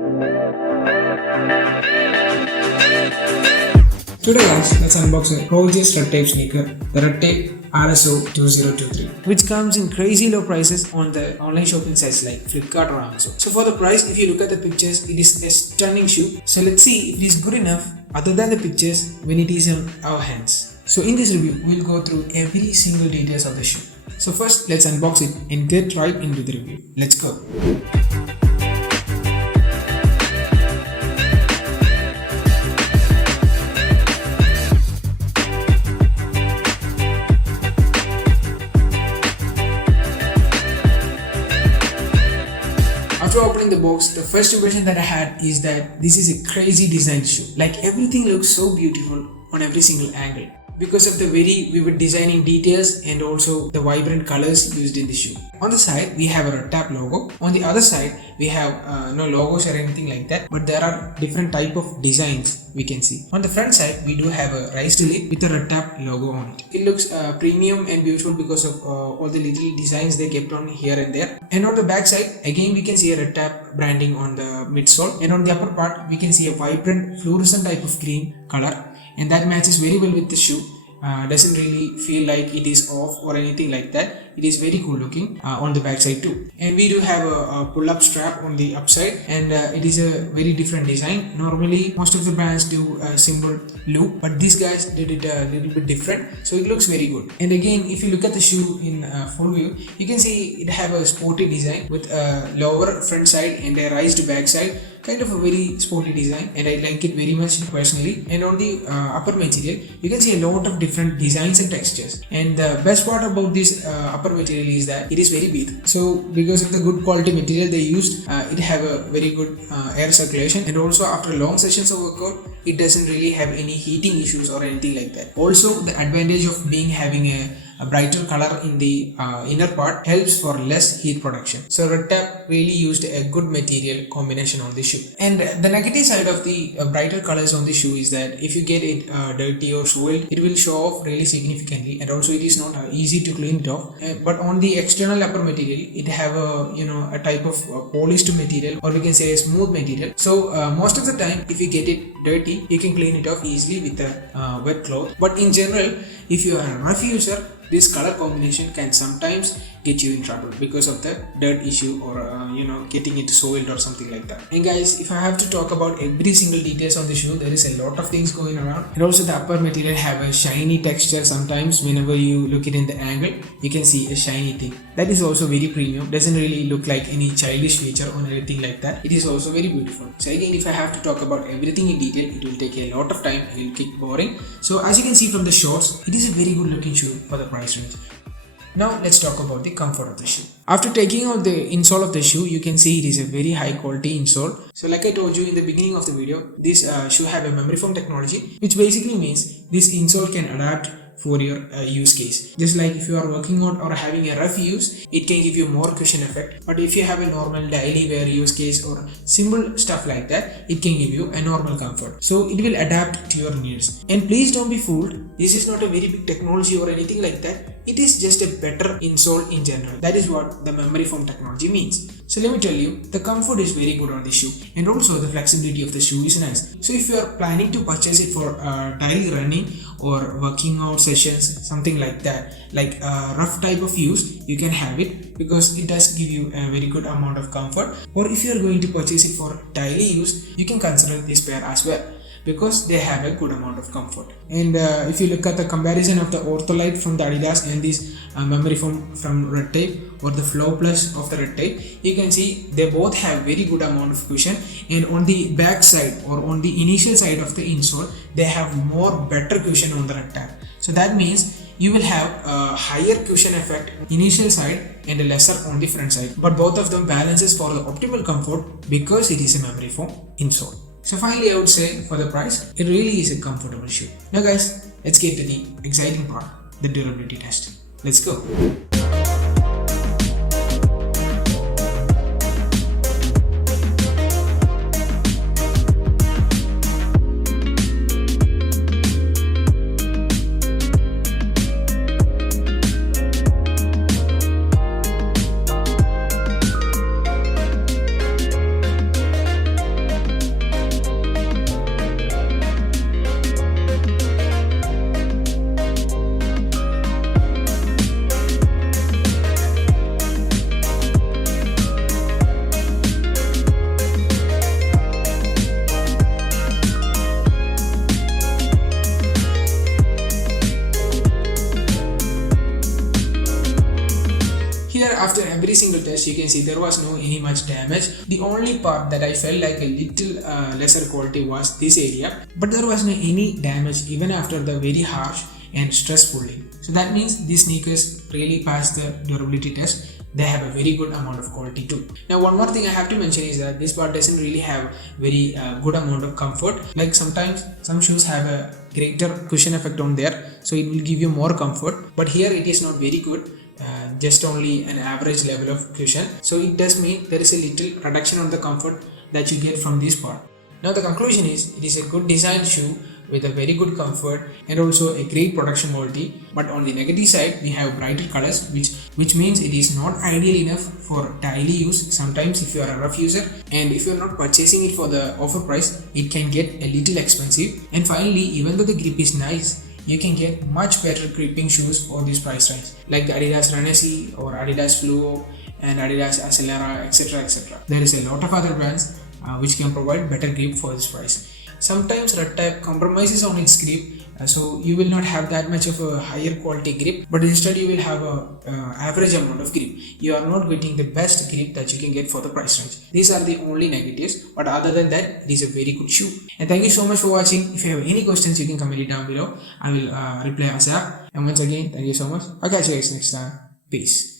Today guys, let's unbox a gorgeous red tape sneaker, the red tape Rso2023, which comes in crazy low prices on the online shopping sites like Flipkart or Amazon. So for the price, if you look at the pictures, it is a stunning shoe. So let's see if it is good enough other than the pictures when it is in our hands. So in this review, we'll go through every single details of the shoe. So first, let's unbox it and get right into the review. Let's go. After opening the box, the first impression that I had is that this is a crazy design shoe. Like everything looks so beautiful on every single angle because of the very vivid designing details and also the vibrant colors used in the shoe. On the side, we have a red tap logo. On the other side, we have no logos or anything like that, but there are different type of designs we can see. On the front side, we do have a raised lid with a red tap logo on it. It looks premium and beautiful because of all the little designs they kept on here and there. And on the back side, again we can see a red tap branding on the midsole, and on the upper part we can see a vibrant fluorescent type of green color, and that matches very well with the shoe. Doesn't really feel like it is off or anything like that. It is very cool looking on the back side too. And we do have a pull-up strap on the upside, and it is a very different design. Normally most of the brands do a simple loop, but these guys did it a little bit different, so it looks very good. And again, if you look at the shoe in full view, you can see it have a sporty design with a lower front side and a raised back side. Kind of a very sporty design, and I like it very much personally. And on the upper material, you can see a lot of different designs and textures. And the best part about this upper material is that it is very big. So because of the good quality material they used, it have a very good air circulation, and also after long sessions of workout, it doesn't really have any heating issues or anything like that. Also, the advantage of being having a brighter color in the inner part helps for less heat production. So red tap really used a good material combination on the shoe. And the negative side of the brighter colors on the shoe is that if you get it dirty or soiled, it will show off really significantly, and also it is not easy to clean it off. But on the external upper material, it have a type of polished material, or we can say a smooth material. So most of the time, if you get it dirty, you can clean it off easily with a wet cloth. But in general, if you are a rough user, this color combination can sometimes get you in trouble because of the dirt issue, or getting it soiled or something like that. And guys, if I have to talk about every single details on the shoe, there is a lot of things going around. And also the upper material have a shiny texture. Sometimes whenever you look it in the angle, you can see a shiny thing. That is also very premium. Doesn't really look like any childish feature or anything like that. It is also very beautiful. So again, if I have to talk about everything in detail, it will take a lot of time and it will get boring. So as you can see from the shots, it is a very good looking shoe for the price range. Now let's talk about the comfort of the shoe. After taking out the insole of the shoe, you can see it is a very high quality insole. So like I told you in the beginning of the video, this shoe have a memory foam technology, which basically means this insole can adapt for your use case. Just like if you are working out or having a rough use, it can give you more cushion effect. But if you have a normal daily wear use case or simple stuff like that, it can give you a normal comfort. So it will adapt to your needs. And please don't be fooled, this is not a very big technology or anything like that. It is just a better insole in general. That is what the memory foam technology means. So let me tell you, the comfort is very good on the shoe, and also the flexibility of the shoe is nice. So if you are planning to purchase it for daily running or working out sessions, something like that, like a rough type of use, you can have it because it does give you a very good amount of comfort. Or if you are going to purchase it for daily use, you can consider this pair as well, because they have a good amount of comfort. And if you look at the comparison of the Ortholite from the Adidas and this memory foam from Red Tape, or the Flow Plus of the Red Tape, you can see they both have very good amount of cushion. And on the back side or on the initial side of the insole, they have more better cushion on the Red Tape. So that means you will have a higher cushion effect initial side and a lesser on the front side. But both of them balances for the optimal comfort because it is a memory foam insole. So finally, I would say for the price, it really is a comfortable shoe. Now guys, let's get to the exciting part, the durability test. Let's go. you can see there was no any much damage. The only part that I felt like a little lesser quality was this area, but there was no any damage even after the very harsh and stressfully. So that means these sneakers really passed the durability test. They have a very good amount of quality too. Now one more thing I have to mention is that this part doesn't really have very good amount of comfort. Like sometimes some shoes have a greater cushion effect on there, so it will give you more comfort, but here it is not very good. Just only an average level of cushion, so it does mean there is a little reduction on the comfort that you get from this part. Now the conclusion is it is a good design shoe with a very good comfort and also a great production quality, but on the negative side we have brighter colors, which means it is not ideal enough for daily use. Sometimes if you are a rough user and if you are not purchasing it for the offer price, it can get a little expensive. And finally, even though the grip is nice, you can get much better gripping shoes for this price range, like the Adidas Rso2023 or Adidas Fluo and Adidas Acelera, etc. etc. There is a lot of other brands which can provide better grip for this price. Sometimes Red Type compromises on its grip, so you will not have that much of a higher quality grip, but instead you will have a average amount of grip. You are not getting the best grip that you can get for the price range. These are the only negatives, but other than that, it is a very good shoe. And thank you so much for watching. If you have any questions, you can comment it down below. I will reply ASAP. And once again, thank you so much. I'll catch you guys next time. Peace.